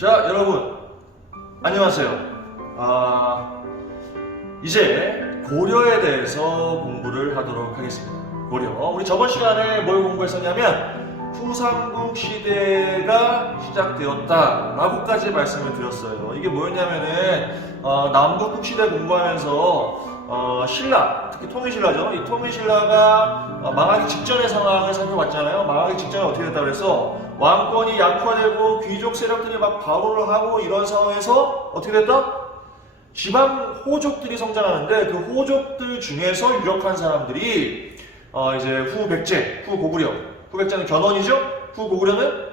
자, 여러분 안녕하세요. 이제 고려에 대해서 공부를 하도록 하겠습니다. 고려. 우리 저번 시간에 뭘 공부했었냐면 후삼국 시대가 시작되었다라고까지 말씀을 드렸어요. 이게 뭐였냐면은 남북국 시대 공부하면서 신라, 특히 통일신라죠. 이 통일신라가 망하기 직전의 상황을 살펴봤잖아요. 망하기 직전에 어떻게 됐다고 해서 왕권이 약화되고 귀족 세력들이 막 발호를 하고 이런 상황에서 어떻게 됐다? 지방 호족들이 성장하는데 그 호족들 중에서 유력한 사람들이 이제 후백제, 후고구려, 후백제는 견훤이죠. 후고구려는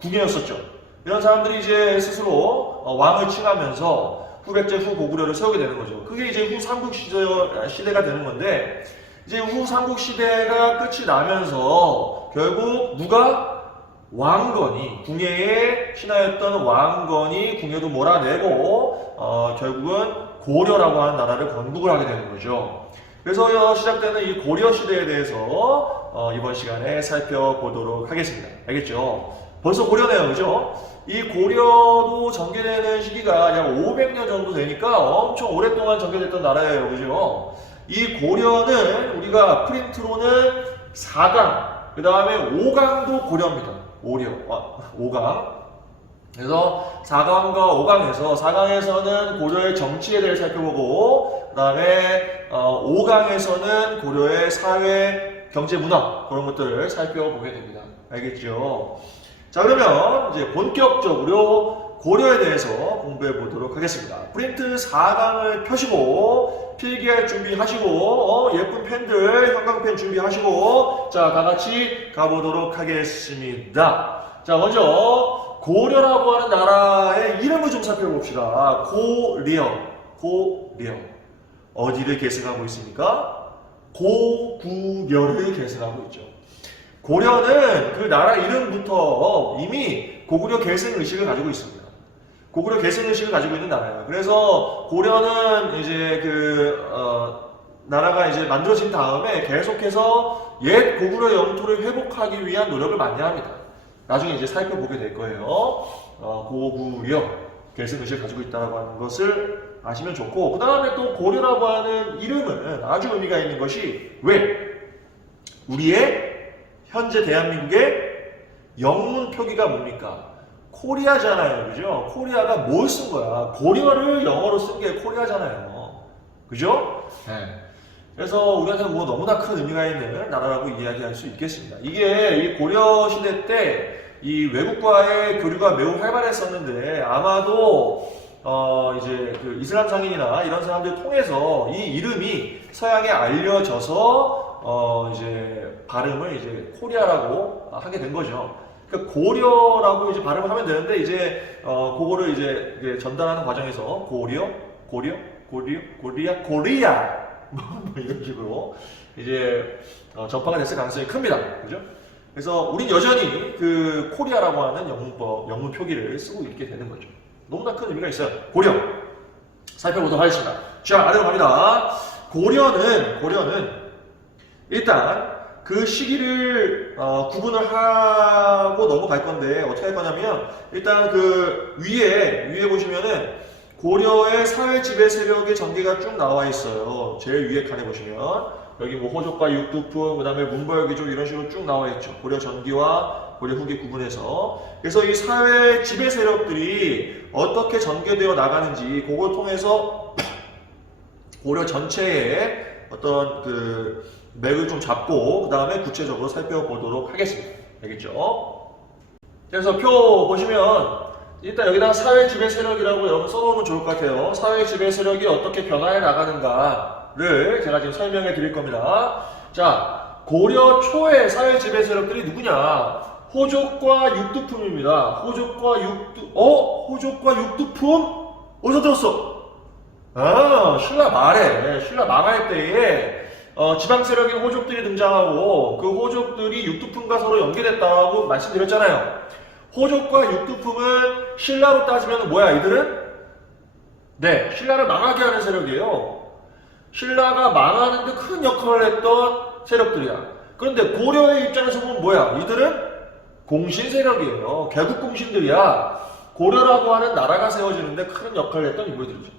궁예였었죠. 이런 사람들이 이제 스스로 왕을 칭하면서 후백제, 후고구려를 세우게 되는 거죠. 그게 이제 후삼국 시대가 되는 건데 이제 후삼국 시대가 끝이 나면서 결국 누가 왕건이 궁예의 신하였던 왕건이 궁예도 몰아내고 결국은 고려라고 하는 나라를 건국을 하게 되는 거죠. 그래서 시작되는 이 고려 시대에 대해서 이번 시간에 살펴보도록 하겠습니다. 알겠죠? 벌써 고려네요, 그죠? 이 고려도 전개되는 시기가 약 500년 정도 되니까 엄청 오랫동안 전개됐던 나라예요, 그죠? 이 고려는 우리가 프린트로는 4강, 그 다음에 5강도 고려입니다. 5강. 그래서 4강과 5강에서 4강에서는 고려의 정치에 대해 살펴보고 그 다음에 5강에서는 고려의 사회, 경제, 문화 그런 것들을 살펴보게 됩니다. 알겠죠? 자, 그러면 이제 본격적으로 고려에 대해서 공부해 보도록 하겠습니다. 프린트 4강을 펴시고 필기할 준비하시고 예쁜 펜들, 형광펜 준비하시고 자, 다 같이 가보도록 하겠습니다. 자, 먼저 고려라고 하는 나라의 이름을 좀 살펴봅시다. 고려. 어디를 계승하고 있습니까? 고구려를 계승하고 있죠. 고려는 그 나라 이름부터 이미 고구려 계승 의식을 가지고 있습니다. 고구려 계승 의식을 가지고 있는 나라예요. 그래서 고려는 이제 나라가 이제 만들어진 다음에 계속해서 옛 고구려 영토를 회복하기 위한 노력을 많이 합니다. 나중에 이제 살펴보게 될 거예요. 고구려 계승 의식을 가지고 있다고 하는 것을 아시면 좋고, 그 다음에 또 고려라고 하는 이름은 아주 의미가 있는 것이 왜? 우리의 현재 대한민국의 영문 표기가 뭡니까? 코리아잖아요. 그죠? 코리아가 뭘 쓴 거야? 고려를 영어로 쓴 게 코리아잖아요. 그죠? 네. 그래서 우리한테 뭐 너무나 큰 의미가 있는 나라라고 이야기할 수 있겠습니다. 이게 이 고려 시대 때 이 외국과의 교류가 매우 활발했었는데 아마도 이제 그 이슬람 상인이나 이런 사람들 통해서 이 이름이 서양에 알려져서 이제 발음을 이제 코리아라고 하게 된 거죠. 그러니까 고려라고 이제 발음을 하면 되는데 이제 그거를 이제 전달하는 과정에서 고리아 뭐 이런 식으로 이제 전파가 됐을 가능성이 큽니다. 그죠? 그래서 우린 여전히 그 코리아라고 하는 영문 표기를 쓰고 있게 되는 거죠. 너무나 큰 의미가 있어요. 고려 살펴보도록 하겠습니다. 자, 아래로 갑니다. 고려는 일단 그 시기를 구분을 하고 넘어갈 건데 어떻게 할 거냐면 일단 그 위에 보시면은 고려의 사회 지배 세력의 전개가 쭉 나와 있어요. 제일 위에 칸에 보시면 여기 뭐 호족과 육두품, 그 다음에 문벌귀족 이런 식으로 쭉 나와 있죠. 고려 전기와 고려 후기 구분해서. 그래서 이 사회 지배 세력들이 어떻게 전개되어 나가는지 그걸 통해서 고려 전체의 어떤 그 맥을 좀 잡고 그 다음에 구체적으로 살펴보도록 하겠습니다. 알겠죠? 그래서 표 보시면 일단 여기다가 사회 지배 세력이라고 여러분 써놓으면 좋을 것 같아요. 사회 지배 세력이 어떻게 변화해 나가는가를 제가 지금 설명해 드릴 겁니다. 자, 고려 초의 사회 지배 세력들이 누구냐? 호족과 육두품입니다. 호족과 육두품? 어디서 들었어? 신라 말에, 신라 망할 때에 지방 세력인 호족들이 등장하고 그 호족들이 육두품과 서로 연계됐다고 말씀드렸잖아요. 호족과 육두품은 신라로 따지면 뭐야, 이들은? 네, 신라를 망하게 하는 세력이에요. 신라가 망하는데 큰 역할을 했던 세력들이야. 그런데 고려의 입장에서 보면 뭐야? 이들은 공신 세력이에요. 개국 공신들이야. 고려라고 하는 나라가 세워지는데 큰 역할을 했던 인물들이죠.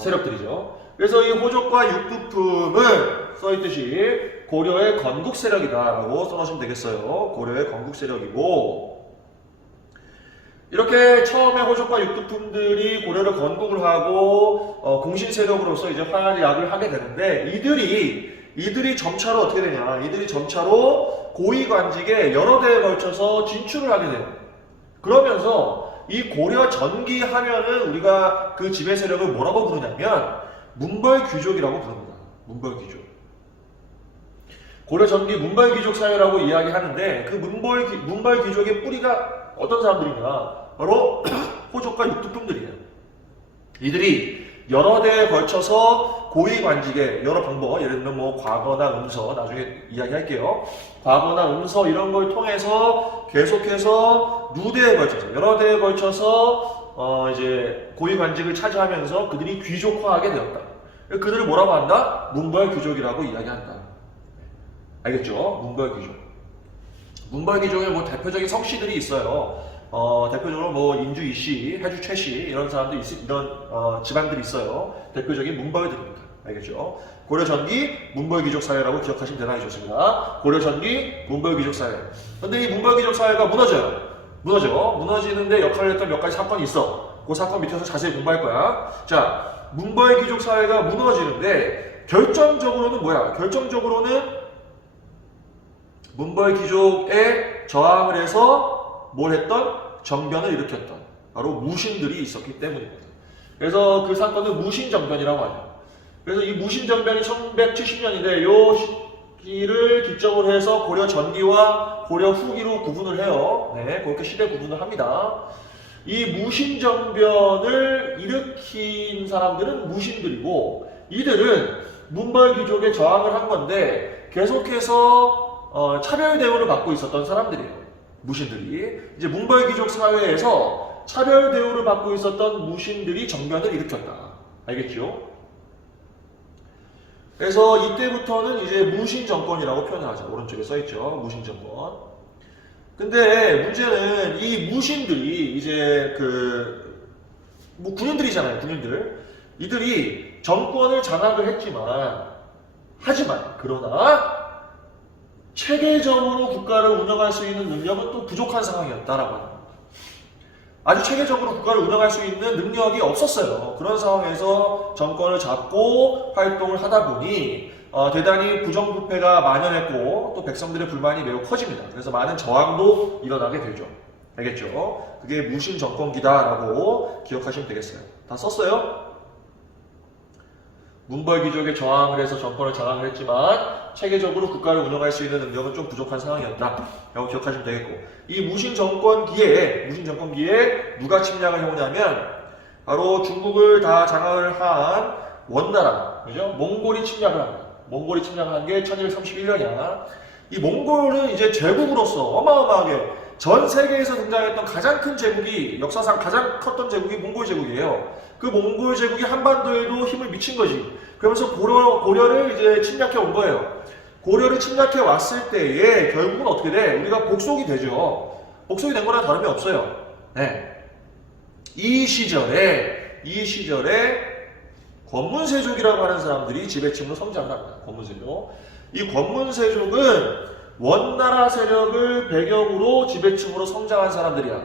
세력들이죠. 그래서 이 호족과 육두품은 써있듯이 고려의 건국 세력이다라고 써놓으시면 되겠어요. 고려의 건국 세력이고, 이렇게 처음에 호족과 육두품들이 고려를 건국을 하고 공신 세력으로서 이제 활약을 하게 되는데, 이들이 점차로 어떻게 되냐? 이들이 점차로 고위관직에 여러 대에 걸쳐서 진출을 하게 돼요. 그러면서 이 고려 전기 하면은 우리가 그 지배 세력을 뭐라고 부르냐면 문벌귀족이라고 부릅니다. 문벌귀족. 고려 전기 문벌귀족 사회라고 이야기하는데, 그 문벌귀족의 뿌리가 어떤 사람들이냐? 바로 호족과 육두품들이에요. 이들이 여러 대에 걸쳐서 고위관직에 여러 방법, 예를 들면 뭐 과거나 음서, 나중에 이야기할게요. 과거나 음서 이런 걸 통해서 계속해서 누대에 걸쳐서, 여러 대에 걸쳐서 이제 고위관직을 차지하면서 그들이 귀족화하게 되었다. 그들을 뭐라고 한다? 문벌귀족이라고 이야기한다. 알겠죠? 문벌귀족. 문벌귀족의 뭐 대표적인 성씨들이 있어요. 대표적으로 뭐 인주 이씨, 해주 최씨 이런 사람들 이런 집안들이 있어요. 대표적인 문벌들입니다. 알겠죠? 고려 전기 문벌귀족 사회라고 기억하시면 되나 좋습니다. 고려 전기 문벌귀족 사회. 근데 이 문벌귀족 사회가 무너져요. 무너지는데 역할을 했던 몇 가지 사건이 있어. 그 사건 밑에서 자세히 공부할 거야. 자, 문벌귀족 사회가 무너지는데 결정적으로는 뭐야? 결정적으로는 문벌귀족에 저항을 해서 뭘 했던? 정변을 일으켰던 바로 무신들이 있었기 때문입니다. 그래서 그 사건은 무신정변이라고 하죠. 그래서 이 무신정변이 1170년인데 요 시기를 기점으로 해서 고려 전기와 고려 후기로 구분을 해요. 네, 그렇게 시대 구분을 합니다. 이 무신정변을 일으킨 사람들은 무신들이고, 이들은 문벌귀족에 저항을 한 건데 계속해서 차별 대우를 받고 있었던 사람들이에요. 무신들이. 이제 문벌귀족 사회에서 차별 대우를 받고 있었던 무신들이 정변을 일으켰다. 알겠죠? 그래서 이때부터는 이제 무신 정권이라고 표현을 하죠. 오른쪽에 써있죠. 무신 정권. 근데 문제는 이 무신들이 이제 뭐 군인들이잖아요. 군인들. 이들이 정권을 장악을 하지만 그러나 체계적으로 국가를 운영할 수 있는 능력은 또 부족한 상황이었다라고 합니다. 아주 체계적으로 국가를 운영할 수 있는 능력이 없었어요. 그런 상황에서 정권을 잡고 활동을 하다 보니 대단히 부정부패가 만연했고 또 백성들의 불만이 매우 커집니다. 그래서 많은 저항도 일어나게 되죠. 알겠죠? 그게 무신 정권기다라고 기억하시면 되겠어요. 다 썼어요? 문벌귀족에 저항을 해서 정권을 장악을 했지만 체계적으로 국가를 운영할 수 있는 능력은 좀 부족한 상황이었다 라고 기억하시면 되겠고, 이 무신 정권기에 누가 침략을 해오냐면 바로 중국을 다 장악을 한 원나라, 그죠? 몽골이 침략을 합니다. 몽골이 침략한 게 1131년이야. 이 몽골은 이제 제국으로서 어마어마하게 전 세계에서 등장했던 가장 큰 제국이, 역사상 가장 컸던 제국이 몽골 제국이에요. 그 몽골 제국이 한반도에도 힘을 미친 거지. 그러면서 고려를 이제 침략해 온 거예요. 고려를 침략해 왔을 때에 결국은 어떻게 돼? 우리가 복속이 되죠. 복속이 된 거랑 다름이 없어요. 네. 이 시절에 권문세족이라고 하는 사람들이 지배층으로 성장을 합니다. 권문세족. 이 권문세족은 원나라 세력을 배경으로 지배층으로 성장한 사람들이야.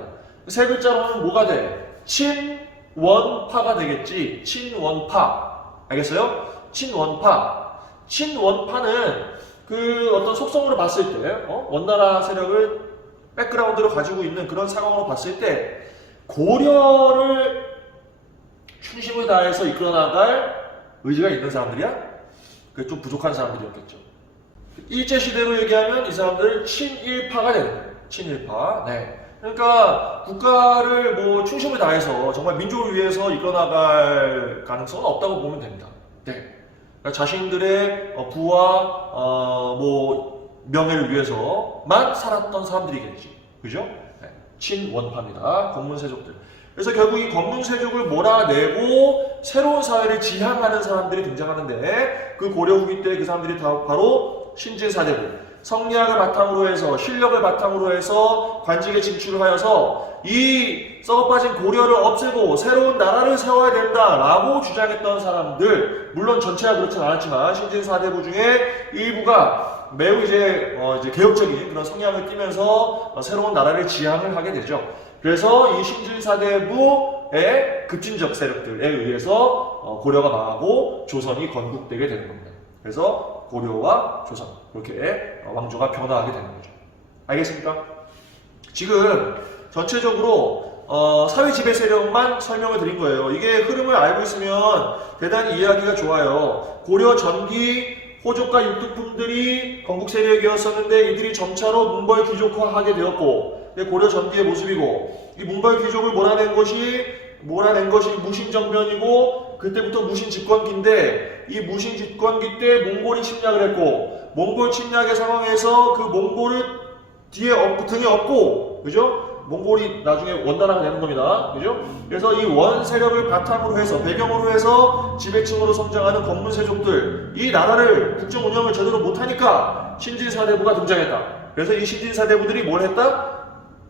세 글자로 하면 뭐가 돼? 친원파가 되겠지. 친원파. 알겠어요? 친원파는 그 어떤 속성으로 봤을 때, 원나라 세력을 백그라운드로 가지고 있는 그런 상황으로 봤을 때 고려를 충심을 다해서 이끌어 나갈 의지가 있는 사람들이야? 그게 좀 부족한 사람들이었겠죠. 일제시대로 얘기하면 이 사람들 친일파가 되는 거예요. 친일파. 네. 그러니까 국가를 뭐 충심을 다해서 정말 민족을 위해서 이끌어 나갈 가능성은 없다고 보면 됩니다. 네. 그러니까 자신들의 부와 뭐 명예를 위해서만 살았던 사람들이겠지. 그죠? 네. 친원파입니다. 권문세족들. 그래서 결국 이 권문세족을 몰아내고 새로운 사회를 지향하는 사람들이 등장하는데, 그 고려 후기 때 그 사람들이 다 바로 신진사대부, 성리학을 바탕으로 해서 실력을 바탕으로 해서 관직에 진출을 하여서 이 썩어빠진 고려를 없애고 새로운 나라를 세워야 된다라고 주장했던 사람들, 물론 전체가 그렇진 않았지만 신진사대부 중에 일부가 매우 이제 개혁적인 그런 성향을 띠면서 새로운 나라를 지향을 하게 되죠. 그래서 이 신진사대부의 급진적 세력들에 의해서 고려가 망하고 조선이 건국되게 되는 겁니다. 그래서 고려와 조선 이렇게 왕조가 변화하게 되는 거죠. 알겠습니까? 지금 전체적으로 사회 지배 세력만 설명을 드린 거예요. 이게 흐름을 알고 있으면 대단히 이해하기가 좋아요. 고려 전기 호족과 육특품들이 건국 세력이었었는데 이들이 점차로 문벌 귀족화하게 되었고, 고려 전기의 모습이고, 이 문벌 귀족을 몰아낸 것이 무신정변이고, 그때부터 무신집권기인데 이 무신집권기 때 몽골이 침략을 했고, 몽골 침략의 상황에서 그 몽골을 등에 업고, 그죠? 몽골이 나중에 원나라가 되는 겁니다. 그죠? 그래서 이 원 세력을 바탕으로 해서, 배경으로 해서 지배층으로 성장하는 권문세족들, 이 나라를 국정 운영을 제대로 못하니까 신진사대부가 등장했다. 그래서 이 신진사대부들이 뭘 했다?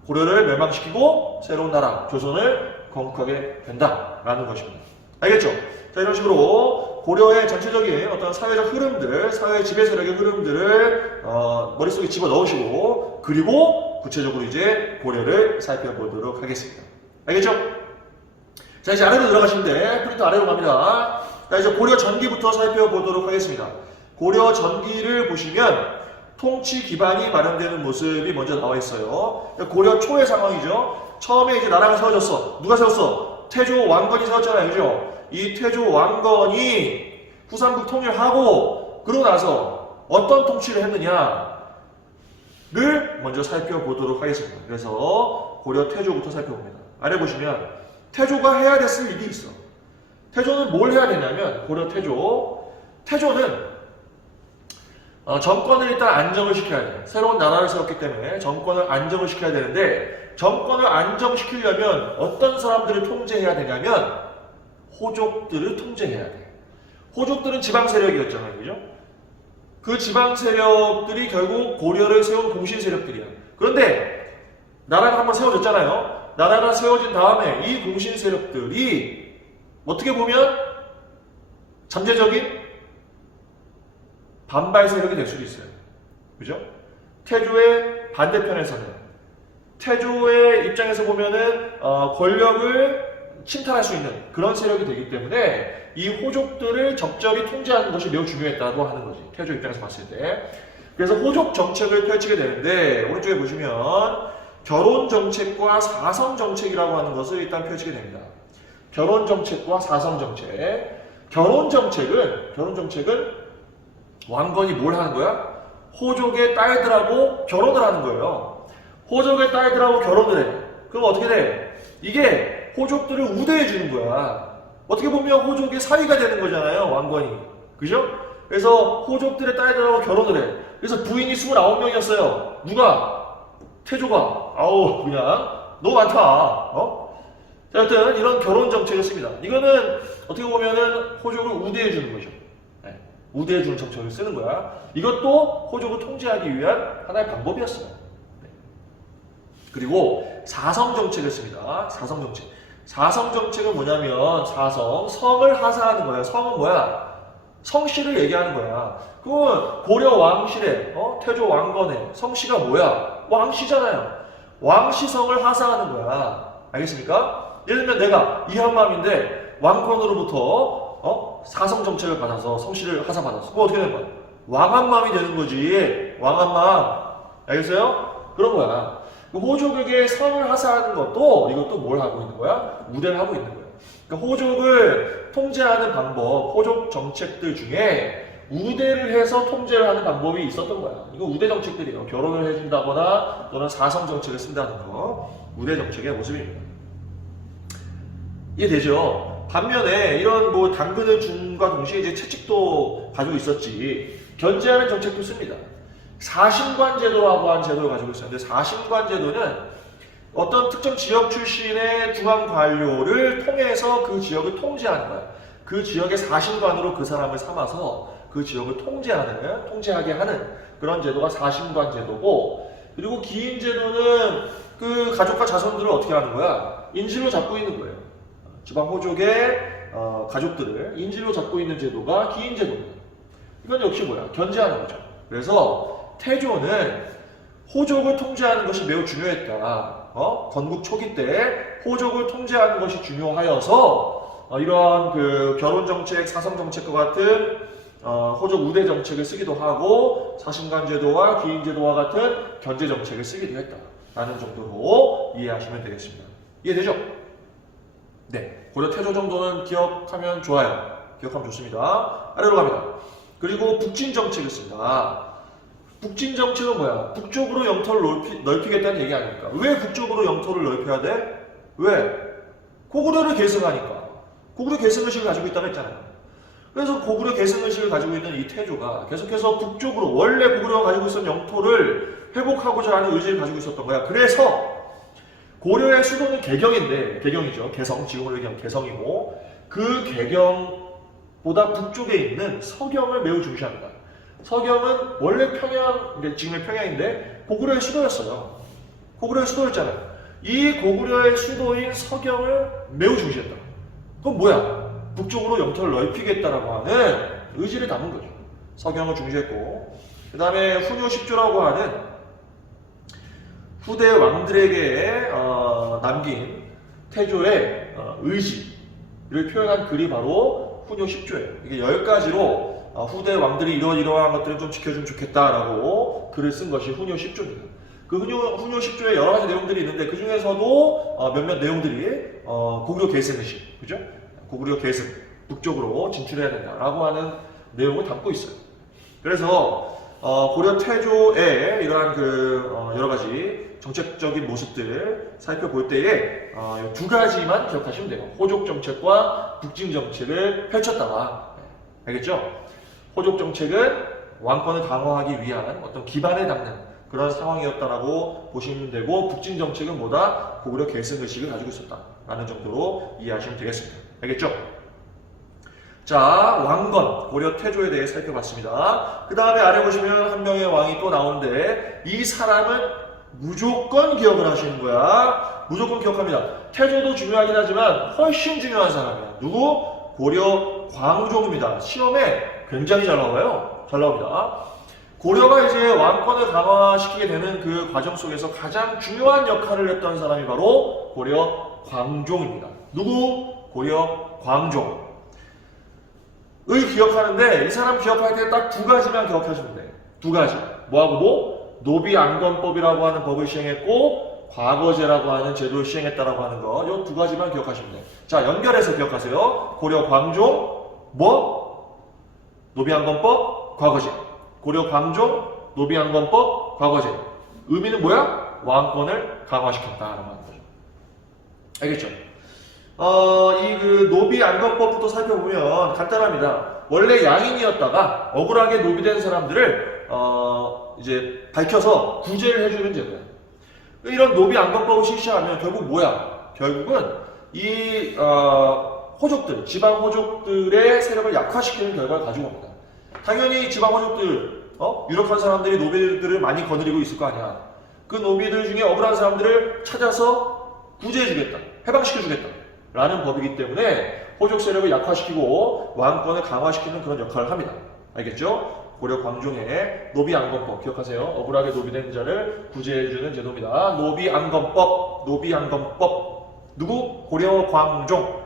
고려를 멸망시키고 새로운 나라, 조선을 건국하게 된다라는 것입니다. 알겠죠? 자, 이런 식으로 고려의 전체적인 어떤 사회적 흐름들, 사회 지배 세력의 흐름들을 머릿속에 집어넣으시고, 그리고 구체적으로 이제 고려를 살펴보도록 하겠습니다. 알겠죠? 자, 이제 아래로 들어가시는데 프린트 아래로 갑니다. 자, 이제 고려 전기부터 살펴보도록 하겠습니다. 고려 전기를 보시면 통치 기반이 마련되는 모습이 먼저 나와 있어요. 고려 초의 상황이죠. 처음에 이제 나라가 세워졌어. 누가 세웠어? 태조 왕건이 세웠잖아요. 그죠? 이 태조 왕건이 후삼국 통일하고, 그러고 나서 어떤 통치를 했느냐 를 먼저 살펴보도록 하겠습니다. 그래서 고려 태조부터 살펴봅니다. 아래 보시면 태조가 해야 됐을 일이 있어. 태조는 뭘 해야 되냐면, 고려 태조는 정권을 일단 안정을 시켜야 돼요. 새로운 나라를 세웠기 때문에 정권을 안정을 시켜야 되는데, 정권을 안정시키려면 어떤 사람들을 통제해야 되냐면 호족들을 통제해야 돼. 호족들은 지방 세력이었잖아요. 그죠? 그 지방 세력들이 결국 고려를 세운 공신 세력들이야. 그런데 나라가 한번 세워졌잖아요. 나라가 세워진 다음에 이 공신 세력들이 어떻게 보면 잠재적인 반발 세력이 될 수도 있어요. 그죠? 태조의 반대편에서는, 태조의 입장에서 보면은 권력을 침탈할 수 있는 그런 세력이 되기 때문에 이 호족들을 적절히 통제하는 것이 매우 중요했다고 하는 거지. 태조 입장에서 봤을 때. 그래서 호족 정책을 펼치게 되는데, 오른쪽에 보시면 결혼 정책과 사성 정책이라고 하는 것을 일단 펼치게 됩니다. 결혼 정책과 사성 정책. 결혼 정책은 왕건이 뭘 하는 거야? 호족의 딸들하고 결혼을 하는 거예요. 호족의 딸들하고 결혼을 해. 그럼 어떻게 돼? 이게 호족들을 우대해 주는 거야. 어떻게 보면 호족의 사위가 되는 거잖아요, 왕건이. 그죠? 그래서 호족들의 딸들하고 결혼을 해. 그래서 부인이 29명이었어요. 누가? 태조가. 아우, 그냥 너무 많다. 자, 하여튼 이런 결혼 정책이었습니다. 이거는 어떻게 보면은 호족을 우대해 주는 거죠. 네. 우대해 주는 정책을 쓰는 거야. 이것도 호족을 통제하기 위한 하나의 방법이었어요. 네. 그리고 사성 정책을 씁니다. 사성 정책. 사성 정책은 뭐냐면, 성을 하사하는 거야. 성은 뭐야? 성씨를 얘기하는 거야. 그건 고려 왕실의 태조 왕건의 성씨가 뭐야? 왕씨잖아요. 왕씨성을 하사하는 거야. 알겠습니까? 예를 들면 내가 이한맘인데 왕건으로부터 사성 정책을 받아서 성씨를 하사받았어. 그럼 어떻게 되는 거야? 왕한맘이 되는 거지. 왕한맘. 알겠어요? 그런 거야. 호족에게 성을 하사하는 이것도 뭘 하고 있는 거야? 우대를 하고 있는 거야. 그러니까 호족을 통제하는 방법, 호족 정책들 중에 우대를 해서 통제를 하는 방법이 있었던 거야. 이거 우대 정책들이에요. 결혼을 해준다거나 또는 사성 정책을 쓴다는 거. 우대 정책의 모습입니다. 이해되죠? 반면에 이런 당근을 줌과 동시에 이제 채찍도 가지고 있었지. 견제하는 정책도 씁니다. 사신관 제도라고 하는 제도를 가지고 있었는데, 사신관 제도는 어떤 특정 지역 출신의 중앙 관료를 통해서 그 지역을 통제하는 거야. 그 지역의 사신관으로 그 사람을 삼아서 그 그 지역을 통제하게 하는 그런 제도가 사신관 제도고, 그리고 기인 제도는 그 가족과 자손들을 어떻게 하는 거야? 인질로 잡고 있는 거예요. 지방 호족의 가족들을 인질로 잡고 있는 제도가 기인 제도입니다. 이건 역시 뭐야? 견제하는 거죠. 그래서 태조는 호족을 통제하는 것이 매우 중요했다. 건국 초기 때 호족을 통제하는 것이 중요하여서 이러한 그 결혼 정책, 사성 정책과 같은 호족 우대 정책을 쓰기도 하고 사신관 제도와 기인 제도와 같은 견제 정책을 쓰기도 했다라는 정도로 이해하시면 되겠습니다. 이해되죠? 네, 고려 태조 정도는 기억하면 좋아요. 기억하면 좋습니다. 아래로 갑니다. 그리고 북진 정책을 씁니다. 북진 정책은 뭐야? 북쪽으로 영토를 넓히겠다는 얘기 아닙니까? 왜 북쪽으로 영토를 넓혀야 돼? 왜? 고구려를 계승하니까. 고구려 계승의식을 가지고 있다고 했잖아요. 그래서 고구려 계승의식을 가지고 있는 이 태조가 계속해서 북쪽으로 원래 고구려가 가지고 있었던 영토를 회복하고자 하는 의지를 가지고 있었던 거야. 그래서 고려의 수도는 개경이죠. 개성, 지금으로 얘기하면 개성이고, 그 개경보다 북쪽에 있는 서경을 매우 중시합니다. 서경은 원래 지금의 평양인데 고구려의 수도였어요. 고구려의 수도였잖아요. 이 고구려의 수도인 서경을 매우 중시했다. 그건 뭐야? 북쪽으로 영토를 넓히겠다라고 하는 의지를 담은 거죠. 서경을 중시했고, 그 다음에 훈요 10조라고 하는 후대 왕들에게 남긴 태조의 의지를 표현한 글이 바로 훈요 10조예요. 이게 10가지로 후대 왕들이 이러한 것들을 좀 지켜주면 좋겠다라고 글을 쓴 것이 훈요 10조입니다. 그 훈요 10조에 여러 가지 내용들이 있는데 그 중에서도 몇몇 내용들이 고구려 계승의식, 그죠? 고구려 계승, 북쪽으로 진출해야 된다라고 하는 내용을 담고 있어요. 그래서 고려 태조의 이러한 여러 가지 정책적인 모습들 살펴볼 때에 두 가지만 기억하시면 돼요. 호족 정책과 북진 정책을 펼쳤다. 알겠죠? 호족 정책은 왕권을 강화하기 위한 어떤 기반에 닦는 그런 상황이었다라고 보시면 되고, 북진 정책은 뭐다? 고구려 계승의식을 가지고 있었다라는 정도로 이해하시면 되겠습니다. 알겠죠? 자, 왕건, 고려 태조에 대해 살펴봤습니다. 그 다음에 아래 보시면 한 명의 왕이 또 나오는데 이 사람은 무조건 기억을 하시는 거야. 무조건 기억합니다. 태조도 중요하긴 하지만 훨씬 중요한 사람이야. 누구? 고려 광종입니다. 시험에 굉장히 잘 나와요. 잘 나옵니다. 고려가 이제 왕권을 강화시키게 되는 그 과정 속에서 가장 중요한 역할을 했던 사람이 바로 고려 광종입니다. 누구? 고려 광종. 을 기억하는데 이 사람 기억할 때 딱 두 가지만 기억하시면 돼요. 두 가지. 뭐하고 뭐? 노비안건법이라고 하는 법을 시행했고 과거제라고 하는 제도를 시행했다라고 하는 거. 이 두 가지만 기억하시면 돼요. 자, 연결해서 기억하세요. 고려 광종 뭐? 노비안건법 과거제. 고려 광종 노비안건법 과거제. 의미는 뭐야? 왕권을 강화시켰다라고 하는 거죠. 알겠죠? 이 노비안건법부터 살펴보면 간단합니다. 원래 양인이었다가 억울하게 노비된 사람들을 이제 밝혀서 구제를 해주는 제도예요. 이런 노비안건법을 실시하면 결국 뭐야? 결국은 이 호족들, 지방 호족들의 세력을 약화시키는 결과를 가지고 옵니다. 당연히 지방 호족들, 유력한 사람들이 노비들을 많이 거느리고 있을 거 아니야. 그 노비들 중에 억울한 사람들을 찾아서 구제해주겠다, 해방시켜주겠다 라는 법이기 때문에 호족 세력을 약화시키고 왕권을 강화시키는 그런 역할을 합니다. 알겠죠? 고려 광종의 노비안건법 기억하세요. 억울하게 노비된 자를 구제해주는 제도입니다. 노비안건법. 누구? 고려 광종.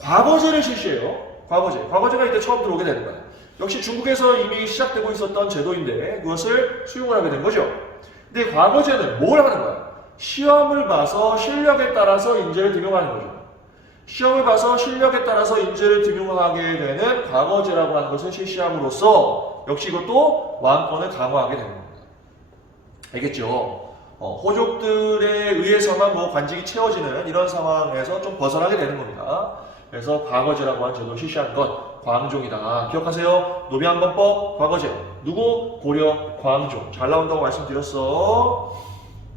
과거제를 실시해요. 과거제가 이때 처음 들어오게 되는 거예요. 역시 중국에서 이미 시작되고 있었던 제도인데 그것을 수용을 하게 된 거죠. 근데 과거제는 뭘 하는 거야? 시험을 봐서 실력에 따라서 인재를 등용하는 거죠. 시험을 봐서 실력에 따라서 인재를 등용하게 되는 과거제라고 하는 것을 실시함으로써 역시 이것도 왕권을 강화하게 되는 겁니다. 알겠죠? 호족들에 의해서만 관직이 채워지는 이런 상황에서 좀 벗어나게 되는 겁니다. 그래서 과거제라고 하는 제도를 실시한 것 광종이다. 기억하세요. 노비안건법 과거제. 누구? 고려 광종. 잘 나온다고 말씀드렸어.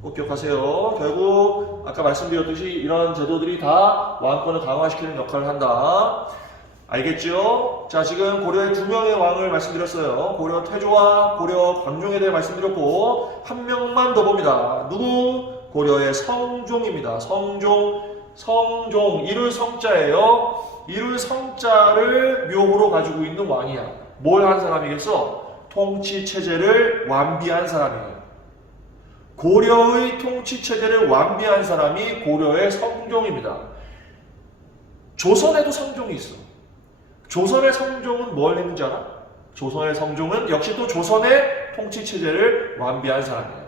꼭 기억하세요. 결국 아까 말씀드렸듯이 이런 제도들이 다 왕권을 강화시키는 역할을 한다. 알겠죠? 자, 지금 고려의 두 명의 왕을 말씀드렸어요. 고려 태조와 고려 광종에 대해 말씀드렸고, 한 명만 더 봅니다. 누구? 고려의 성종입니다. 성종, 이룰 성자예요. 이룰 성자를 묘호로 가지고 있는 왕이야. 뭘 한 사람이겠어? 통치 체제를 완비한 사람이에요. 고려의 통치 체제를 완비한 사람이 고려의 성종입니다. 조선에도 성종이 있어. 조선의 성종은 뭘 했는지 알아? 조선의 성종은 역시 또 조선의 통치 체제를 완비한 사람이에요.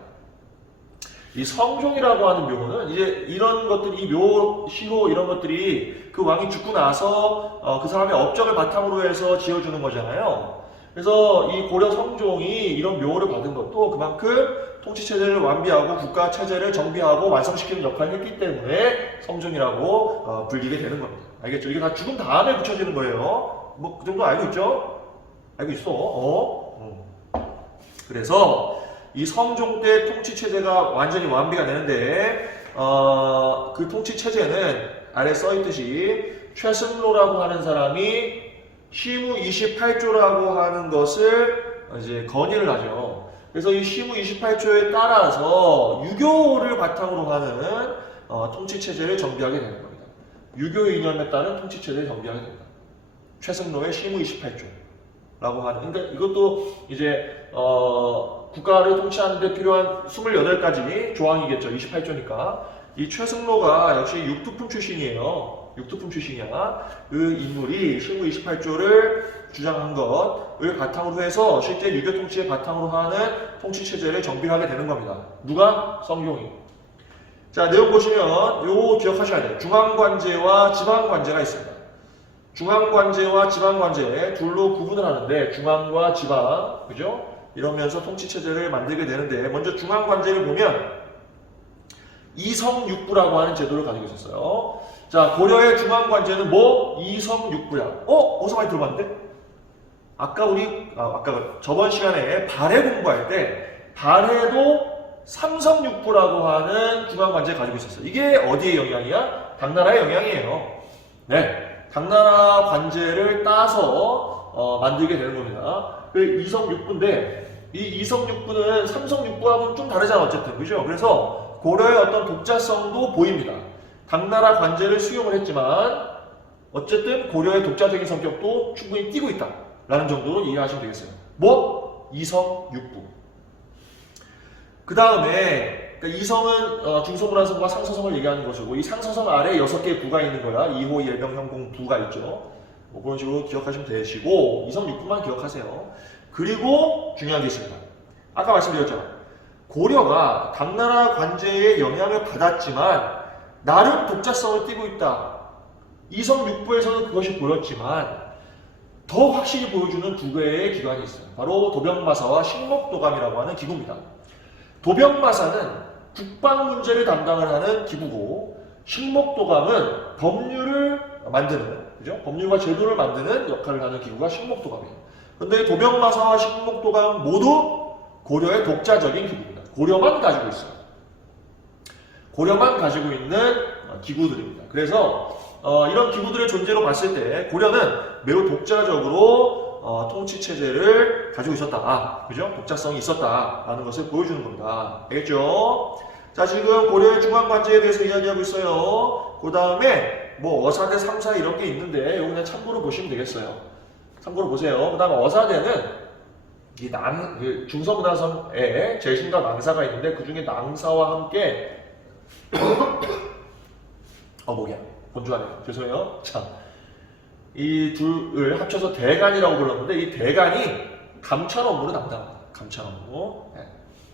이 성종이라고 하는 묘호는 이제 이런 것들, 이 묘, 시호 이런 것들이 그 왕이 죽고 나서 그 사람의 업적을 바탕으로 해서 지어주는 거잖아요. 그래서 이 고려 성종이 이런 묘호를 받은 것도 그만큼 통치 체제를 완비하고 국가 체제를 정비하고 완성시키는 역할을 했기 때문에 성종이라고 불리게 되는 겁니다. 알겠죠? 이게 다 죽은 다음에 붙여지는 거예요. 뭐 그 정도 알고 있죠? 알고 있어. 그래서 이 성종 때 통치 체제가 완전히 완비가 되는데 그 통치 체제는 아래 써 있듯이 최승로라고 하는 사람이 시무 28조라고 하는 것을 이제 건의를 하죠. 그래서 이 시무 28조에 따라서 유교를 바탕으로 하는 통치 체제를 정비하게 되는 겁니다. 유교 이념에 따른 통치 체제를 정비하게 됩니다. 최승로의 시무 28조라고 하는. 그러니까 이것도 이제 국가를 통치하는 데 필요한 28가지 조항이겠죠. 28조니까. 이 최승로가 역시 육두품 출신이에요. 육두품 출신이야. 그 인물이 시무 28조를 주장한 것을 바탕으로 해서 실제 유교 통치의 바탕으로 하는 통치 체제를 정비하게 되는 겁니다. 누가? 성종이. 자, 내용 보시면 요거 기억하셔야 돼요. 중앙관제와 지방관제가 있습니다. 중앙관제와 지방관제 둘로 구분을 하는데 중앙과 지방, 그죠? 이러면서 통치체제를 만들게 되는데 먼저 중앙관제를 보면 이성육부라고 하는 제도를 가지고 있었어요. 자, 고려의 중앙관제는 뭐? 이성육부야. 어디서 많이 들어봤는데? 아까 저번 시간에 발해 공부할 때 발해도 삼성육부라고 하는 중앙관제 가지고 있었어요. 이게 어디의 영향이야? 당나라의 영향이에요. 네, 당나라 관제를 따서 만들게 되는 겁니다. 그 이성육부인데 이 이성육부는 삼성육부하고는 좀 다르잖아 어쨌든, 그죠? 그래서 고려의 어떤 독자성도 보입니다. 당나라 관제를 수용을 했지만 어쨌든 고려의 독자적인 성격도 충분히 띄고 있다라는 정도로 이해하시면 되겠어요. 뭐? 이성육부. 그 다음에 그러니까 이성은 중서문화성과 상서성을 얘기하는 것이고 이 상서성 아래 6개의 부가 있는 거야. 이호, 일병, 형공, 부가 있죠. 뭐 그런 식으로 기억하시면 되시고 이성육부만 기억하세요. 그리고 중요한 게 있습니다. 아까 말씀드렸잖아요. 고려가 당나라 관제의 영향을 받았지만 나름 독자성을 띠고 있다. 이성육부에서는 그것이 보였지만 더 확실히 보여주는 두 개의 기관이 있어요. 바로 도병마사와 식목도감이라고 하는 기구입니다. 도병마사는 국방 문제를 담당을 하는 기구고 식목도감은 법률을 만드는, 그죠? 법률과 제도를 만드는 역할을 하는 기구가 식목도감이에요. 그런데 도병마사와 식목도감 모두 고려의 독자적인 기구입니다. 고려만 가지고 있어요. 고려만 가지고 있는 기구들입니다. 그래서 이런 기구들의 존재로 봤을 때 고려는 매우 독자적으로 통치 체제를 가지고 있었다. 그죠? 독자성이 있었다라는 것을 보여주는 겁니다. 알겠죠? 자, 지금 고려의 중앙관제에 대해서 이야기하고 있어요. 그 다음에 뭐 어사대 3사 이런 게 있는데 이거 그냥 참고로 보시면 되겠어요. 참고로 보세요. 그 다음에 어사대는 이 중서문화성에 제신과 낭사가 있는데 그 중에 낭사와 함께 목이야. 본주하네요. 죄송해요. 자, 이 둘을 합쳐서 대간이라고 불렀는데 이 대간이 감찰 업무를 담당합니다. 감찰 업무. 네.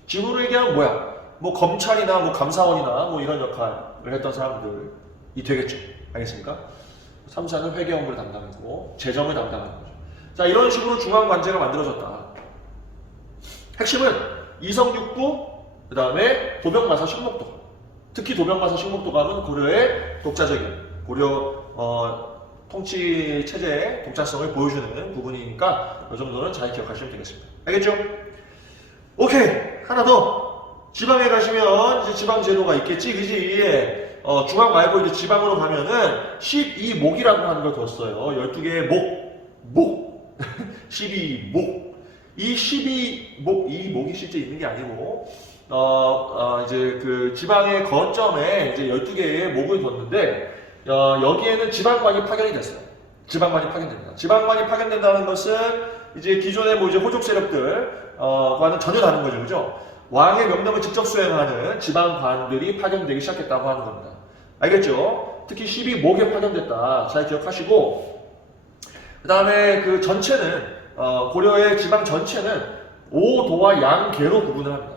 지금으로 얘기하면 뭐야? 뭐 검찰이나 뭐 감사원이나 뭐 이런 역할을 했던 사람들이 되겠죠. 알겠습니까? 3사는 회계 업무를 담당하고 재정을 담당하는 거죠. 자, 이런 식으로 중앙관제가 만들어졌다. 핵심은 이성육부, 그 다음에 도병마사 식목도감. 특히 도병마사 식목도감은 고려의 독자적인 고려 통치 체제의 독자성을 보여주는 부분이니까 이 정도는 잘 기억하시면 되겠습니다. 알겠죠? 오케이, 하나 더. 지방에 가시면 이제 지방 제도가 있겠지, 그지? 중앙 말고 이제 지방으로 가면은 12목이라고 하는 걸 뒀어요. 12개의 목. 12목. 이 12목, 이 목이 실제 있는 게 아니고, 이제 그 지방의 거점에 이제 12개의 목을 뒀는데, 여기에는 지방관이 파견이 됐어요. 지방관이 파견됩니다. 지방관이 파견된다는 것은 이제 기존의 뭐 이제 호족 세력들과는 전혀 다른 거죠. 그죠? 왕의 명령을 직접 수행하는 지방관들이 파견되기 시작했다고 하는 겁니다. 알겠죠? 특히 12목에 파견됐다. 잘 기억하시고, 그 다음에 그 전체는, 고려의 지방 전체는 오도와 양계로 구분을 합니다.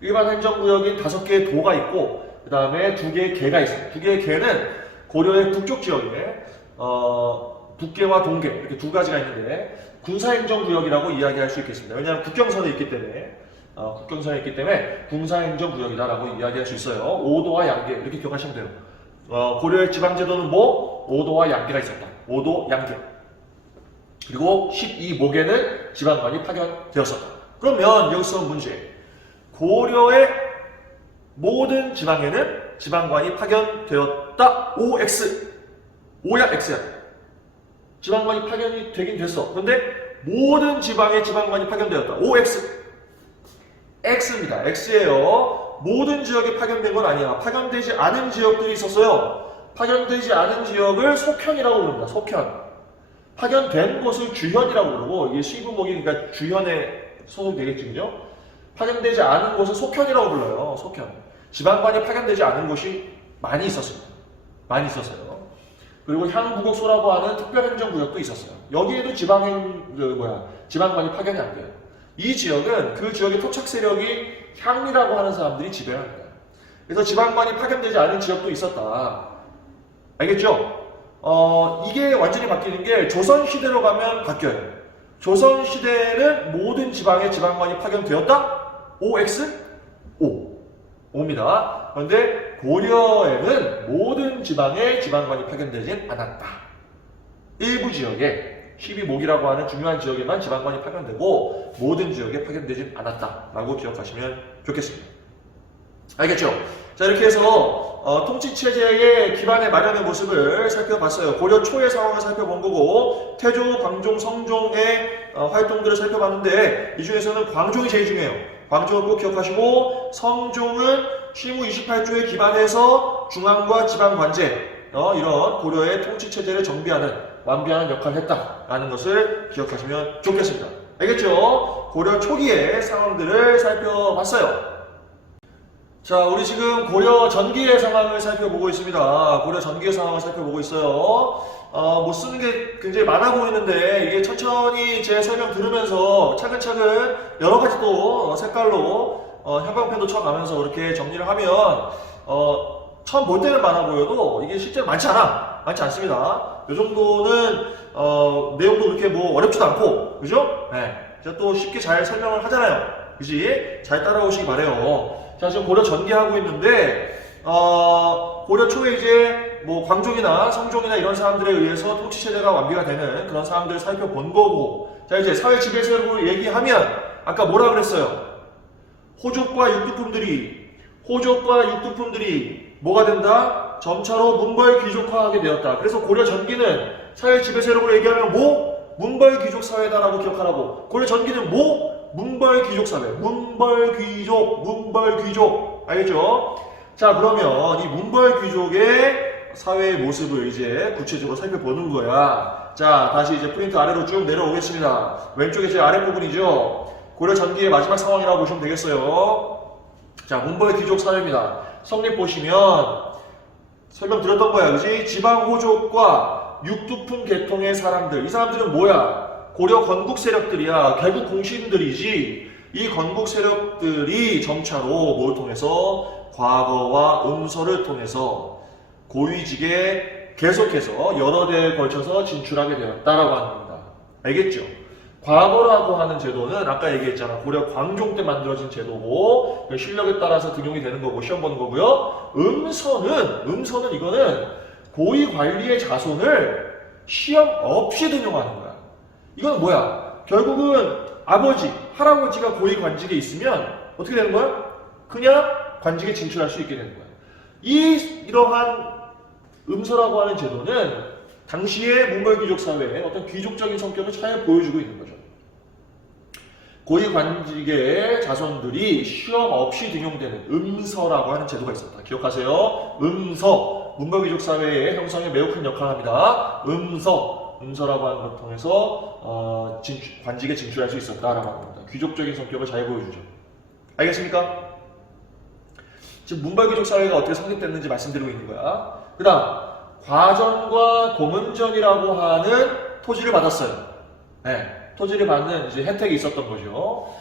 일반 행정구역인 5개의 도가 있고, 그 다음에 2개의 계가 있어요. 2개의 계는 고려의 북쪽 지역에, 북계와 동계, 이렇게 2가지가 있는데, 군사행정구역이라고 이야기할 수 있겠습니다. 왜냐하면 국경선에 있기 때문에, 군사행정구역이다라고 이야기할 수 있어요. 오도와 양계, 이렇게 기억하시면 돼요. 고려의 지방제도는 뭐? 오도와 양계가 있었다. 오도, 양계. 그리고 12목에는 지방관이 파견되었었다. 그러면 여기서 문제. 고려의 모든 지방에는 지방관이 파견되었다. OX. O야, X야. 지방관이 파견이 되긴 됐어. 그런데 모든 지방에 지방관이 파견되었다. OX. X입니다. X예요. 모든 지역에 파견된 건 아니야. 파견되지 않은 지역들이 있었어요. 파견되지 않은 지역을 속현이라고 부릅니다. 속현. 파견된 곳을 주현이라고 부르고, 이게 시부목이 그러니까 주현에 소속되겠지, 그죠? 파견되지 않은 곳을 속현이라고 불러요. 속현. 지방관이 파견되지 않은 곳이 많이 있었습니다. 많이 있었어요. 그리고 향부곡소라고 하는 특별행정구역도 있었어요. 여기에도 지방관이 파견이 안 돼요. 이 지역은 그 지역의 토착 세력이 향리라고 하는 사람들이 지배합니다. 그래서 지방관이 파견되지 않은 지역도 있었다. 알겠죠? 이게 완전히 바뀌는 게 조선시대로 가면 바뀌어요. 조선시대는 모든 지방에 지방관이 파견되었다? OX? O. O입니다. 그런데 고려에는 모든 지방에 지방관이 파견되진 않았다. 일부 지역에 12목이라고 하는 중요한 지역에만 지방관이 파견되고 모든 지역에 파견되진 않았다라고 기억하시면 좋겠습니다. 알겠죠? 자, 이렇게 해서 통치체제의 기반의 마련의 모습을 살펴봤어요. 고려 초의 상황을 살펴본 거고 태조, 광종, 성종의 활동들을 살펴봤는데 이 중에서는 광종이 제일 중요해요. 광종을 꼭 기억하시고 성종은 시무 28조에 기반해서 중앙과 지방관제 이런 고려의 통치체제를 정비하는 완비하는 역할을 했다라는 것을 기억하시면 좋겠습니다. 알겠죠? 고려 초기의 상황들을 살펴봤어요. 자, 우리 지금 고려 전기의 상황을 살펴보고 있습니다. 고려 전기의 상황을 살펴보고 있어요. 뭐 쓰는 게 굉장히 많아 보이는데 이게 천천히 제 설명 들으면서 차근차근 여러 가지 또 색깔로 형광펜도 쳐가면서 이렇게 정리를 하면 처음 볼 때는 많아 보여도 이게 실제로 많지 않습니다. 이 정도는 내용도 그렇게 뭐 어렵지도 않고, 그죠? 네, 제가 또 쉽게 잘 설명을 하잖아요. 그지? 잘 따라오시기 바래요. 자, 지금 고려 전기하고 있는데 고려 초에 이제 뭐 광종이나 성종이나 이런 사람들에 의해서 통치체제가 완비가 되는 그런 사람들을 살펴본 거고, 자, 이제 사회 지배세력으로 얘기하면 아까 뭐라 그랬어요? 호족과 육두품들이 뭐가 된다? 점차로 문벌귀족화하게 되었다. 그래서 고려 전기는 사회 지배세력으로 얘기하면 뭐? 문벌귀족 사회다라고 기억하라고. 고려 전기는 뭐? 문벌귀족 사회. 문벌귀족. 알겠죠? 자, 그러면 이 문벌귀족의 사회의 모습을 이제 구체적으로 살펴보는 거야. 자, 다시 이제 프린트 아래로 쭉 내려오겠습니다. 왼쪽에 제 아랫부분이죠. 고려 전기의 마지막 상황이라고 보시면 되겠어요. 자, 문벌귀족 사회입니다. 성립 보시면 설명 드렸던 거야, 그지? 지방 호족과 육두품 계통의 사람들. 이 사람들은 뭐야? 고려 건국 세력들이야. 결국 공신들이지. 이 건국 세력들이 점차로 뭘 통해서? 과거와 음서를 통해서 고위직에 계속해서 여러 대에 걸쳐서 진출하게 되었다라고 하는 겁니다. 알겠죠? 과거라고 하는 제도는 아까 얘기했잖아. 고려 광종 때 만들어진 제도고 실력에 따라서 등용이 되는 거고 시험 보는 거고요. 음서는 이거는 고위 관리의 자손을 시험 없이 등용하는 거야. 이건 뭐야? 결국은 아버지, 할아버지가 고위 관직에 있으면 어떻게 되는 거야? 그냥 관직에 진출할 수 있게 되는 거야. 이러한 음서라고 하는 제도는 당시의 몽골 귀족 사회의 어떤 귀족적인 성격을 잘 보여주고 있는 거죠. 고위 관직의 자손들이 시험 없이 등용되는 음서라고 하는 제도가 있었다. 기억하세요. 음서. 몽골 귀족 사회의 형성에 매우 큰 역할을 합니다. 음서라고 하는 걸 통해서 관직에 진출할 수 있었다라고 합니다. 귀족적인 성격을 잘 보여주죠. 알겠습니까? 지금 문벌 귀족 사회가 어떻게 성립됐는지 말씀드리고 있는 거야. 그 다음 과전과 공음전이라고 하는 토지를 받았어요. 네, 토지를 받는 이제 혜택이 있었던 거죠.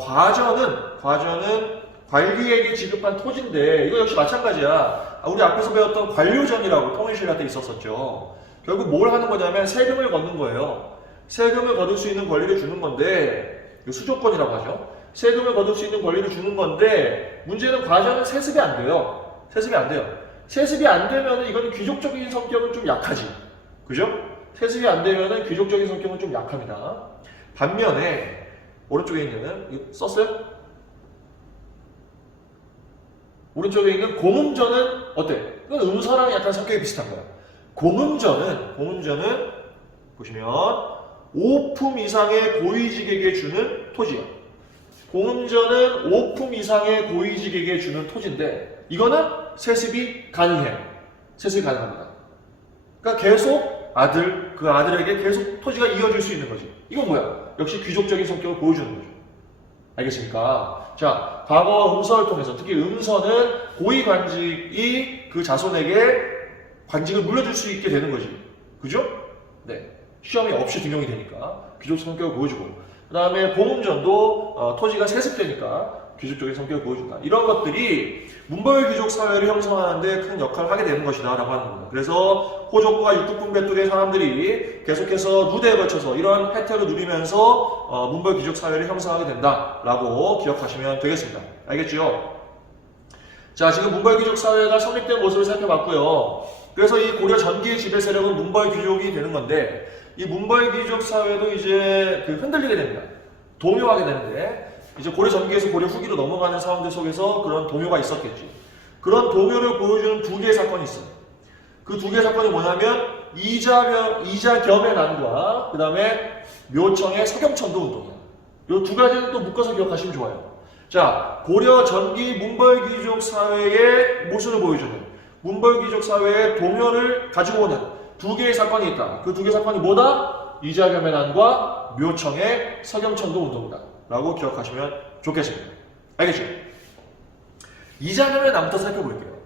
과전은 관리에게 지급한 토지인데 이거 역시 마찬가지야. 우리 앞에서 배웠던 관료전이라고 통일신라 때 있었었죠. 결국 뭘 하는 거냐면 세금을 걷는 거예요. 세금을 거둘 수 있는 권리를 주는 건데 수조권이라고 하죠. 세금을 거둘 수 있는 권리를 주는 건데 문제는 과전은 세습이 안 돼요. 세습이 안 돼요. 세습이 안 되면은 이거는 귀족적인 성격은 좀 약하지. 그죠? 세습이 안 되면은 귀족적인 성격은 좀 약합니다. 반면에 오른쪽에 있는 이거 썼어요? 오른쪽에 있는 공음전은 어때? 이건 음서랑 약간 성격이 비슷한 거야. 공음전은 보시면 5품 이상의 고위직에게 주는 토지야. 공음전은 5품 이상의 고위직에게 주는 토지인데 이거는 세습이 가능해요. 세습이 가능합니다. 그러니까 계속 그 아들에게 계속 토지가 이어질 수 있는 거지. 이건 뭐야? 역시 귀족적인 성격을 보여주는 거죠. 알겠습니까? 자, 과거 음서를 통해서 특히 음서는 고위 관직이 그 자손에게 관직을 물려줄 수 있게 되는 거지. 그죠? 네. 시험이 없이 등용이 되니까 귀족 성격을 보여주고 그 다음에 공음전도 토지가 세습되니까 귀족적인 성격을 보여준다. 이런 것들이 문벌 귀족 사회를 형성하는 데 큰 역할을 하게 되는 것이다 라고 하는 겁니다. 그래서 호족과 육국분배뚝의 사람들이 계속해서 누대에 걸쳐서 이런 혜택을 누리면서 문벌 귀족 사회를 형성하게 된다 라고 기억하시면 되겠습니다. 알겠죠? 자, 지금 문벌 귀족 사회가 성립된 모습을 살펴봤고요. 그래서 이 고려 전기의 지배 세력은 문벌 귀족이 되는 건데 이 문벌 귀족 사회도 이제 흔들리게 됩니다. 동요하게 되는데 이제 고려 전기에서 고려 후기로 넘어가는 상황들 속에서 그런 동요가 있었겠지. 그런 동요를 보여주는 두 개의 사건이 있어요. 그 두 개의 사건이 뭐냐면 이자겸의 난과 그 다음에 묘청의 서경천도 운동이야. 이 두 가지는 또 묶어서 기억하시면 좋아요. 자, 고려 전기 문벌 귀족 사회의 모습을 보여주는 문벌 귀족 사회의 동요를 가지고 오는 두 개의 사건이 있다. 그 두 개의 사건이 뭐다? 이자겸의 난과 묘청의 서경천도 운동이다. 라고 기억하시면 좋겠습니다. 알겠죠? 이자겸의 난부터 살펴볼게요.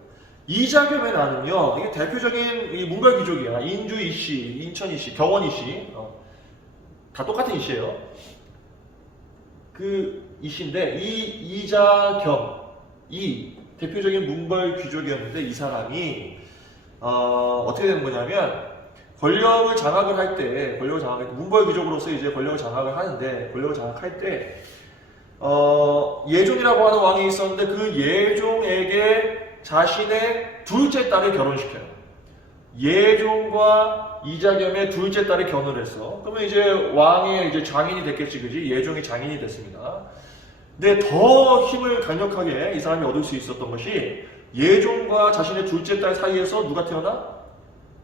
이자겸의 난은요, 이게 대표적인 이 문벌 귀족이야. 인주 이씨, 인천 이씨, 경원 이씨, 다 똑같은 이씨예요. 그 이씨인데 이 이자겸, 이 대표적인 문벌 귀족이었는데 이 사람이 어떻게 되는 거냐면 권력을 장악을 할 때, 문벌 귀족으로서 이제 권력을 장악을 하는데, 권력을 장악할 때, 예종이라고 하는 왕이 있었는데 그 예종에게 자신의 둘째 딸을 결혼시켜요. 예종과 이자겸의 둘째 딸이 결혼을 했어. 그러면 이제 왕의 이제 장인이 됐겠지, 그지? 예종이 장인이 됐습니다. 근데 더 힘을 강력하게 이 사람이 얻을 수 있었던 것이 예종과 자신의 둘째 딸 사이에서 누가 태어나?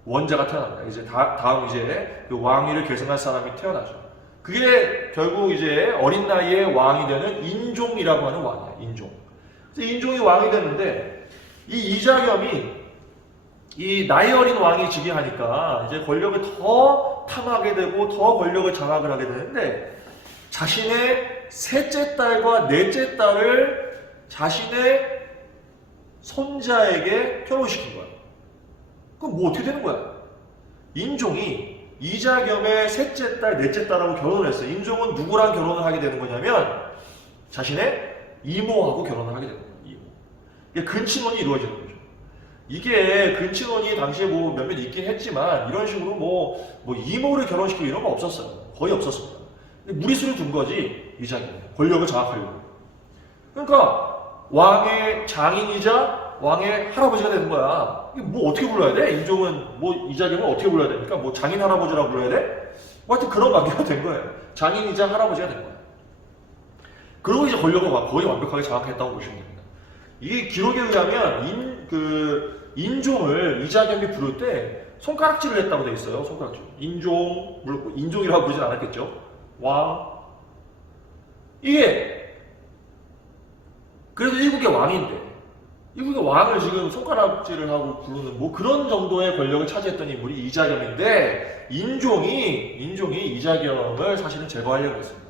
원자가 태어납니다. 이제 다음 이제 그 왕위를 계승할 사람이 태어나죠. 그게 결국 이제 어린 나이에 왕이 되는 인종이라고 하는 왕이야. 인종. 그래서 인종이 왕이 되는데 이 이자겸이 이 나이 어린 왕이 즉위하니까 이제 권력을 더 탐하게 되고 더 권력을 장악을 하게 되는데 자신의 셋째 딸과 넷째 딸을 자신의 손자에게 결혼시킨 거야. 그럼 뭐 어떻게 되는 거야? 인종이 이자겸의 셋째 딸, 넷째 딸하고 결혼을 했어요. 인종은 누구랑 결혼을 하게 되는 거냐면 자신의 이모하고 결혼을 하게 되는 거예요. 이모. 이게 근친혼이 이루어지는 거죠. 이게 근친혼이 당시에 뭐 몇몇 있긴 했지만 이런 식으로 뭐 이모를 결혼시키고 이런 거 없었어요. 거의 없었습니다. 무리수를 둔 거지 이자겸이. 권력을 장악하려고. 그러니까 왕의 장인이자 왕의 할아버지가 되는 거야. 이게 뭐 어떻게 불러야 돼? 인종은 뭐 이자겸은 어떻게 불러야 됩니까? 뭐 장인 할아버지라고 불러야 돼? 뭐 하여튼 그런 관계가 된 거예요. 장인이자 할아버지가 된 거야. 그리고 이제 권력을 거의 완벽하게 장악했다고 보시면 됩니다. 이게 기록에 의하면 인종을 이자겸이 부를 때 손가락질을 했다고 돼 있어요. 손가락질. 인종, 물론 인종이라고 부르진 않았겠죠. 왕. 이게 그래도 일국의 왕인데 일국의 왕을 지금 손가락질을 하고 부르는 뭐 그런 정도의 권력을 차지했던 인물이 이자겸인데 인종이 이자겸을 사실은 제거하려고 했습니다.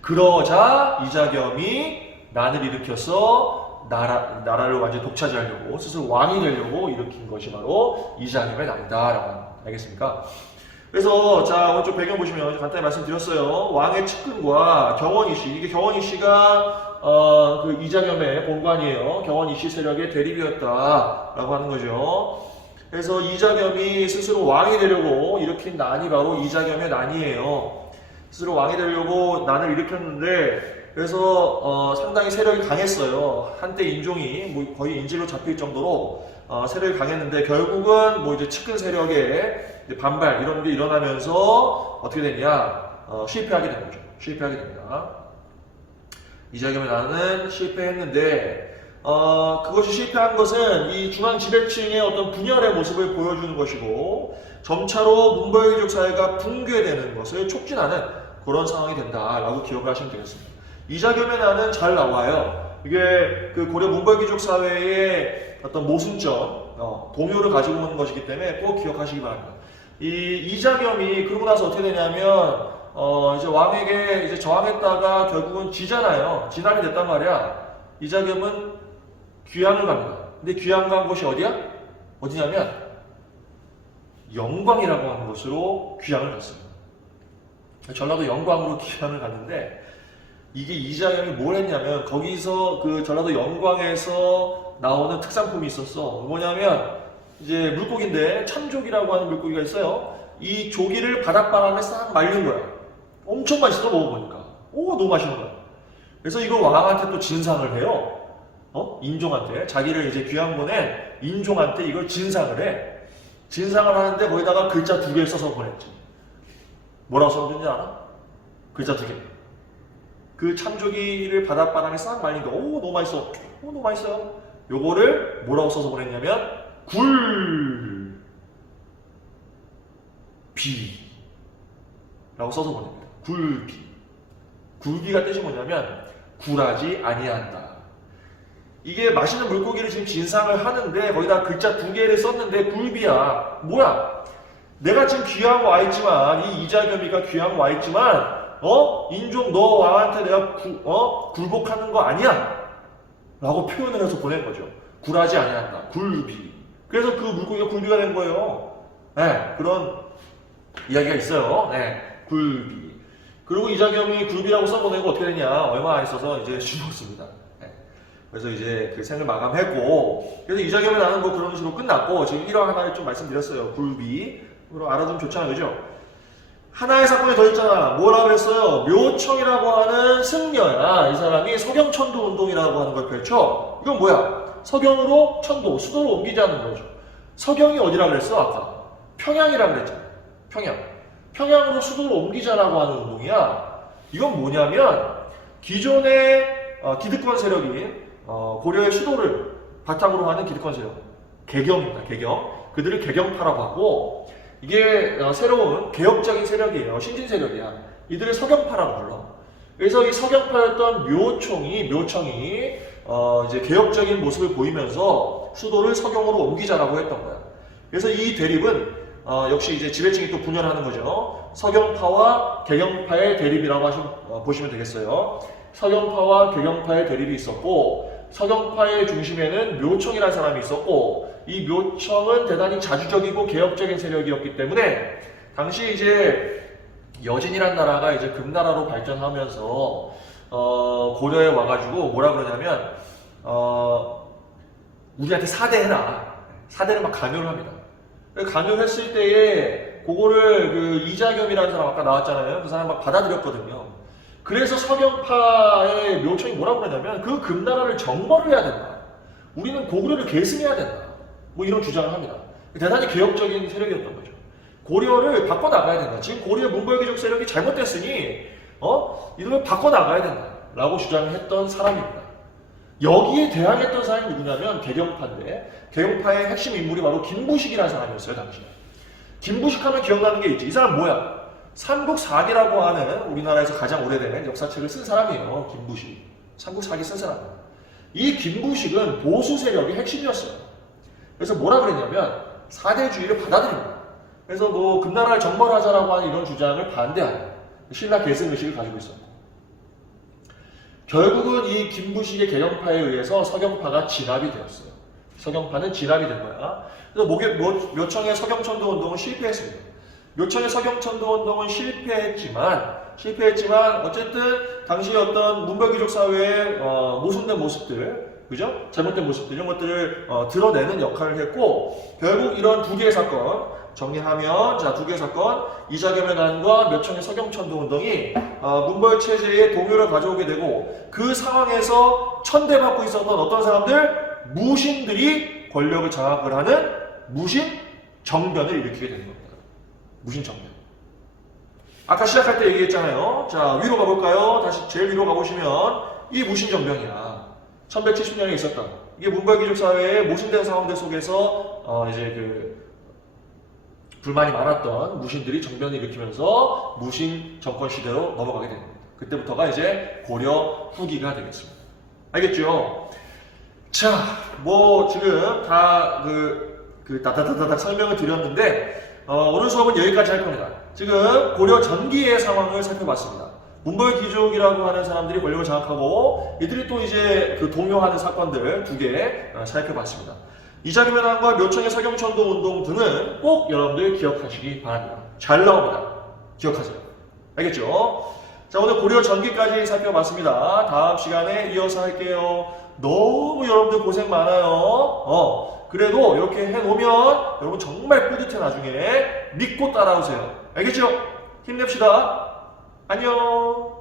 그러자 이자겸이 난을 일으켜서 나라를 완전히 독차지하려고 스스로 왕이 되려고 일으킨 것이 바로 이자겸의 난이다라고 알겠습니까? 그래서 자 오른쪽 배경 보시면 간단히 말씀드렸어요. 왕의 측근과 경원이씨, 이게 경원이씨가 그 이자겸의 본관이에요. 경원이씨 세력의 대립이었다라고 하는 거죠. 그래서 이자겸이 스스로 왕이 되려고 일으킨 난이 바로 이자겸의 난이에요. 스스로 왕이 되려고 난을 일으켰는데 그래서 상당히 세력이 강했어요. 한때 인종이 뭐 거의 인질로 잡힐 정도로 세력이 강했는데 결국은 뭐 이제 측근 세력의 반발 이런 게 일어나면서 어떻게 됐냐? 실패하게 된 거죠. 실패하게 됩니다. 이자겸의 난은 실패했는데 그것이 실패한 것은 이 중앙 지배층의 어떤 분열의 모습을 보여주는 것이고 점차로 문벌귀족 사회가 붕괴되는 것을 촉진하는 그런 상황이 된다라고 기억을 하시면 되겠습니다. 이자겸의 난은 잘 나와요. 이게 그 고려 문벌귀족 사회의 어떤 모순점, 동요를 가지고 오는 것이기 때문에 꼭 기억하시기 바랍니다. 이 이자겸이 그러고 나서 어떻게 되냐면 이제 왕에게 이제 저항했다가 결국은 지잖아요. 진환이 됐단 말이야. 이자겸은 귀양을 갑니다. 근데 귀양 간 곳이 어디야? 어디냐면 영광이라고 하는 곳으로 귀양을 갔습니다. 전라도 영광으로 귀양을 갔는데 이게 이자겸이 뭘 했냐면 거기서 그 전라도 영광에서 나오는 특산품이 있었어. 뭐냐면 이제 물고기인데 참조기라고 하는 물고기가 있어요. 이 조기를 바닷바람에 싹 말린 거야. 엄청 맛있어 먹어보니까. 오 너무 맛있는 거야. 그래서 이걸 왕한테 또 진상을 해요. 인종한테 자기를 이제 귀양 보낸 인종한테 이걸 진상을 해. 진상을 하는데 거기다가 글자 2개를 써서 보냈지. 뭐라고 써줬는지 알아? 글자 2개. 그 참조기를 바닷바람에 싹 말린 거. 오 너무 맛있어. 오 너무 맛있어요. 요거를 뭐라고 써서 보냈냐면 굴비 라고 써서 보냅니다. 굴비. 굴비가 뜻이 뭐냐면 굴하지 아니한다. 이게 맛있는 물고기를 지금 진상을 하는데 거기다 글자 2개를 썼는데 굴비야. 뭐야? 내가 지금 귀양 와 있지만 이 이자겸이가 귀양 와 있지만 인종 너 왕한테 내가 굴복하는 거 아니야? 라고 표현을 해서 보낸 거죠. 굴하지 아니한다. 굴비. 그래서 그 물고기가 굴비가 된 거예요. 네, 그런 이야기가 있어요. 네, 굴비. 그리고 이자겸이 굴비라고 써보내고 어떻게 되냐? 얼마 안 있어서 이제 죽었습니다. 네. 그래서 이제 그 생을 마감했고, 그래서 이자겸의 나는 뭐 그런 식으로 끝났고, 지금 1화 하나를 좀 말씀드렸어요. 굴비. 그럼 알아두면 좋잖아요. 그죠? 하나의 사건이 더 있잖아. 뭐라 그랬어요? 묘청이라고 하는 승려야. 이 사람이 서경천도 운동이라고 하는 걸 펼쳐. 이건 뭐야? 서경으로 천도, 수도로 옮기자는 거죠. 서경이 어디라 그랬어? 아까 평양이라 그랬잖아. 평양으로 수도로 옮기자라고 하는 운동이야. 이건 뭐냐면 기존의 기득권 세력이 고려의 수도를 바탕으로 하는 기득권 세력 개경입니다. 개경. 그들을 개경파라고 하고 이게 새로운 개혁적인 세력이에요. 신진 세력이야. 이들을 서경파라고 불러. 그래서 이 서경파였던 묘청이 이제 개혁적인 모습을 보이면서 수도를 서경으로 옮기자라고 했던 거야. 그래서 이 대립은 역시 이제 지배층이 또 분열하는 거죠. 서경파와 개경파의 대립이라고 보시면 되겠어요. 서경파와 개경파의 대립이 있었고 서경파의 중심에는 묘청이라는 사람이 있었고 이 묘청은 대단히 자주적이고 개혁적인 세력이었기 때문에 당시 이제 여진이란 나라가 이제 금나라로 발전하면서 고려에 와가지고 뭐라 그러냐면 우리한테 사대해라. 사대를 막 강요를 합니다. 강요했을 때에 그거를 그 이자겸이라는 사람 아까 나왔잖아요. 그 사람 막 받아들였거든요. 그래서 서경파의 묘청이 뭐라고 그러냐면 그 금나라를 정벌을 해야 된다. 우리는 고구려를 계승해야 된다. 뭐 이런 주장을 합니다. 대단히 개혁적인 세력이었던 거죠. 고려를 바꿔나가야 된다. 지금 고려의 문벌귀족 세력이 잘못됐으니 이걸 바꿔나가야 된다. 라고 주장을 했던 사람입니다. 여기에 대항했던 사람이 누구냐면 개경파인데 개경파의 핵심 인물이 바로 김부식이라는 사람이었어요. 당시에. 김부식 하면 기억나는 게 있지. 이 사람 뭐야? 삼국사기라고 하는 우리나라에서 가장 오래된 역사책을 쓴 사람이에요. 김부식. 삼국사기 쓴 사람. 이 김부식은 보수 세력의 핵심이었어요. 그래서 뭐라 그랬냐면 사대주의를 받아들입니다. 그래서 뭐 금나라를 정벌하자라고 하는 이런 주장을 반대하는 신라 계승의식을 가지고 있었고, 결국은 이 김부식의 개혁파에 의해서 서경파가 진압이 되었어요. 서경파는 진압이 된 거야. 그래서 묘청의 서경천도 운동은 실패했습니다. 묘청의 서경천도 운동은 실패했지만 어쨌든 당시 어떤 문벌귀족 사회의 모순된 모습들, 그죠? 잘못된 모습들, 이런 것들을 드러내는 역할을 했고, 결국 이런 두 개의 사건 정리하면, 자, 두 개의 사건, 이자겸의 난과 묘청의 서경천도 운동이 문벌 체제에 동요를 가져오게 되고, 그 상황에서 천대받고 있었던 어떤 사람들, 무신들이 권력을 장악을 하는 무신 정변을 일으키게 되는 겁니다. 무신 정변. 아까 시작할 때 얘기했잖아요. 자, 위로 가볼까요? 다시 제일 위로 가보시면 이 무신 정변이야. 1170년에 있었던, 이게 문벌귀족 사회의 모신된 상황들 속에서 이제 그 불만이 많았던 무신들이 정변을 일으키면서 무신 정권 시대로 넘어가게 됩니다. 그때부터가 이제 고려 후기가 되겠습니다. 알겠죠? 자, 뭐 지금 다 다다다닥 설명을 드렸는데 오늘 수업은 여기까지 할 겁니다. 지금 고려 전기의 상황을 살펴봤습니다. 문벌귀족이라고 하는 사람들이 권력을 장악하고 이들이 또 이제 그 동요하는 사건들 두 개 살펴봤습니다. 이자겸의 난과 묘청의 서경천도 운동 등은 꼭 여러분들 기억하시기 바랍니다. 잘 나옵니다. 기억하세요. 알겠죠? 자, 오늘 고려 전기까지 살펴봤습니다. 다음 시간에 이어서 할게요. 너무 여러분들 고생 많아요. 그래도 이렇게 해놓으면 여러분 정말 뿌듯해. 나중에 믿고 따라오세요. 알겠죠? 힘냅시다. 안녕.